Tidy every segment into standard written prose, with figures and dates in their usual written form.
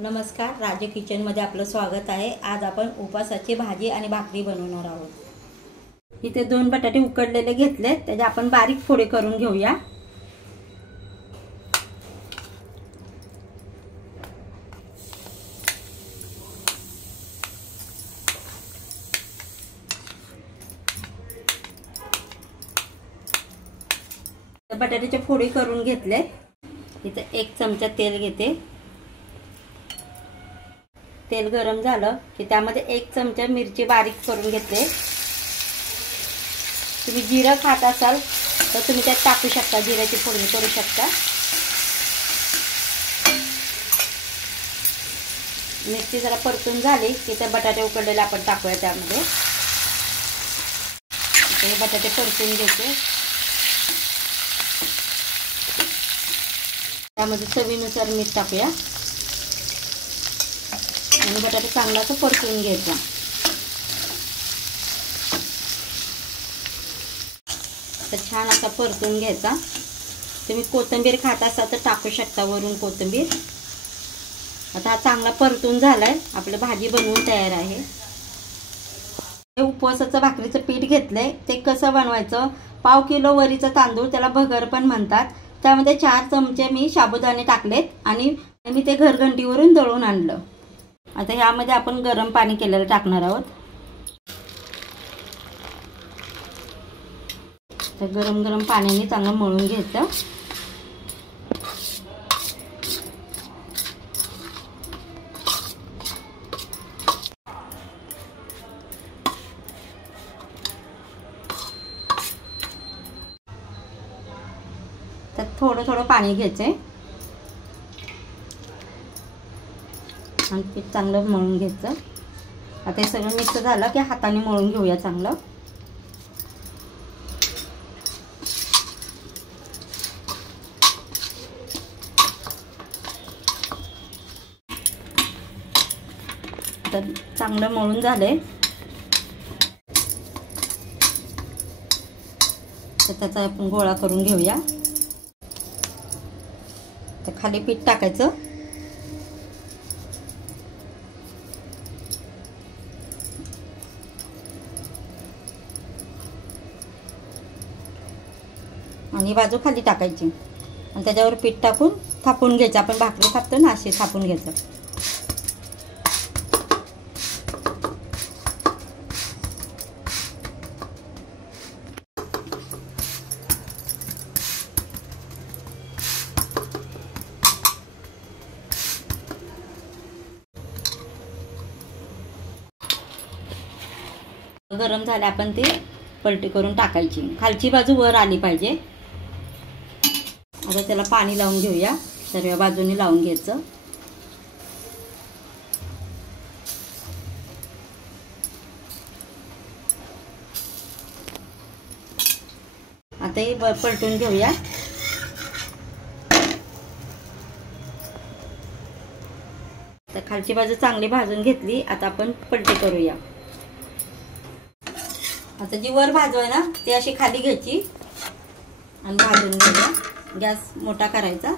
नमस्कार, राजे किचनमध्ये आपलं स्वागत आहे। आज आपण उपवासाची भाजी आणि भाकरी बनवणार आहोत। इथे 2 बटाटे उकडलेले घेतले, त्याचे आपण बारीक फोडे करून घेऊया। बटाट्याचे फोडी करून घेतले। इथे 1 चमचा तेल घेते। तेल गरम झालं की त्यामध्ये 1 चमचा मिरची बारीक करून घेते। तुम्ही जिरं खात असाल तर तुम्ही त्यात टाकू शकता, जिऱ्याची फोडणी करू शकता। मिरची जरा परतून झाली की ते बटाटे उकडलेले आपण टाकूया त्यामध्ये। हे बटाटे परतून घेते। त्यामध्ये चवीनुसार मीठ टाकूया आणि बटाटे चांगला परतून घ्यायचा। तर छान असा परतून घ्यायचा। तुम्ही कोथिंबीर खाता असाल तर टाकू शकता वरून कोथिंबीर। आता हा चांगला परतून झालाय, आपली भाजी बनवून तयार आहे। हे उपवासाचं भाकरीचं पीठ घेतलंय, ते कसं बनवायचं? पाव किलो वरीचा तांदूळ, त्याला भगर पण म्हणतात। त्यामध्ये 4 चमचे मी साबुदाणे टाकलेत आणि मी ते घरघंटीवरून दळून आणलं। आता यामध्ये आपण गरम पाणी केलेलं टाकणार आहोत। तर गरम गरम पाण्याने चांगलं मळून घ्यायचं। तर थोडं थोडं पाणी घ्यायचंय आणि पीठ चांगलं मळून घ्यायचं। आता हे सगळं मिक्स झालं की हाताने मळून घेऊया चांगलं। तर चांगलं मळून झालंय, तर त्याचा आपण गोळा करून घेऊया। तर खाली पीठ टाकायचं आणि बाजू खाली टाकायची आणि त्याच्यावर पीठ टाकून थापून घ्यायचं। आपण भाकरी थापतो ना, अशी थापून घ्यायचं। गरम झाले आपण ते पलटी करून टाकायची। खालची बाजू वर आली पाहिजे। आता त्याला पाणी लावून घेऊया, सर्व बाजूने लावून घ्यायचं। आता हे पलटून घेऊया। तर खालची बाजू चांगली भाजून घेतली, आता आपण पलटी करूया। आता जी वर भाजू आहे ना, ती अशी खाली घ्यायची आणि भाजून घ्यायला। गॅस मोठा करायचा।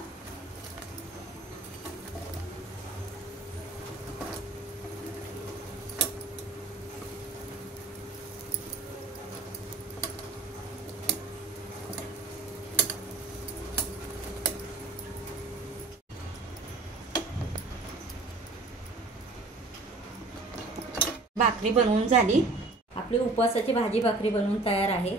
भाकरी बनवून झाली। आपली उपवासाची भाजी भाकरी बनवून तयार आहे।